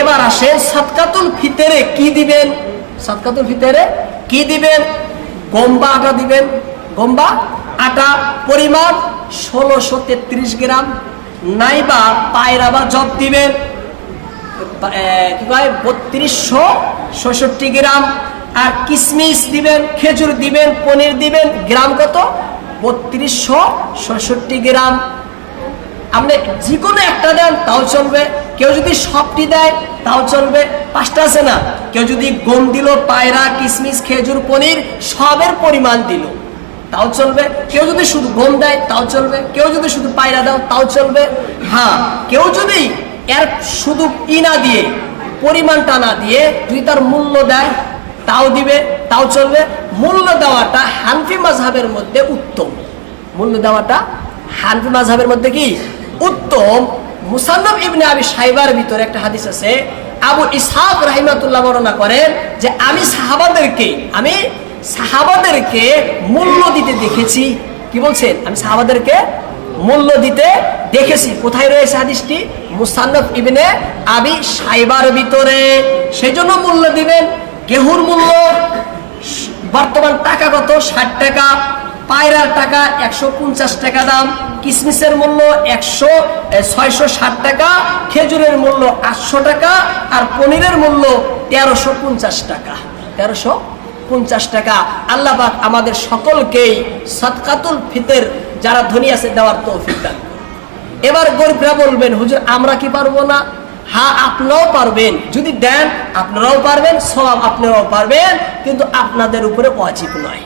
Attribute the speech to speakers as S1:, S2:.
S1: এবার আসেন সাতকাতুল ফিতেরে কি দিবেন? সাতকাতুল ফিতেরে কি দিবেন? গম্বা আটা দিবেন। গম্বা আটা পরিমাণ ষোলোশো তেত্রিশ গ্রাম। নাইবা পায়রা বা জব দিবেন কি কয়? বত্রিশশো ষষট্টি গ্রাম। আর কিশমিশ দিবেন, খেজুর দিবেন, পনির দিবেন, গ্রাম কত? বত্রিশশো ষষট্টি গ্রাম। আপনি যে কোনো একটা দেন, তাও চলবে। কেউ যদি সবটি দেয়, তাও চলবে। পাঁচটা আছে না? কেউ যদি গম দিল, পায়রা কিশমিশ খেজুর, পনির, সবের পরিমাণ দিল, তাও চলবে। কেউ যদি শুধু গম দেয়, তাও চলবে। কেউ যদি শুধু পায়রা দাও, তাও চলবে। হ্যাঁ কেউ যদি এর শুধু ই না দিয়ে, পরিমাণটা না দিয়ে যদি তার মূল্য দেয়, তাও দিবে, তাও চলবে। মূল্য দেওয়াটা হানফি মাঝহাবের মধ্যে উত্তম। মূল্য দেওয়াটা হানফি মাঝহাবের মধ্যে কি? উত্তম। মুসান্নব ইবনে আবি সাইবার ভিতরে একটা হাদিস আছে। আবু ইসহাক রাহিমাতুল্লাহ বর্ণনা করেন যে, আমি সাহাবাদেরকে আমি সাহাবাদেরকে মূল্য দিতে দেখেছি। কি বলছেন? আমি সাহাবাদেরকে মূল্য দিতে দেখেছি। কোথায় রয়েছে হাদিসটি? মুসান্নব ইবনে আবি সাইবার ভিতরে। সেই জন্য মূল্য দিবেন। গেহুর মূল্য, বর্তমান টাকা কত? ষাট টাকা। পায়রার টাকা একশো পঞ্চাশ টাকা দাম, কিসমিসের মূল্য একশো ছয়শো ষাট টাকা, খেজুরের মূল্য আটশো টাকা, আর পনিরের মূল্য তেরোশো পঞ্চাশ টাকা। তেরোশো পঞ্চাশ টাকা। আল্লাহ পাক আমাদের সকলকেই সৎকাতুল ফিতের, যারা ধনী আছে, দেওয়ার তৌফিক দান এবার গরিবরা বলবেন, হুজুর, আমরা কি পারব না? হ্যাঁ আপনারাও পারবেন। যদি দেন, আপনারাও পারবেন সব আপনারাও পারবেন, কিন্তু আপনাদের উপরে ওয়াজিব নয়।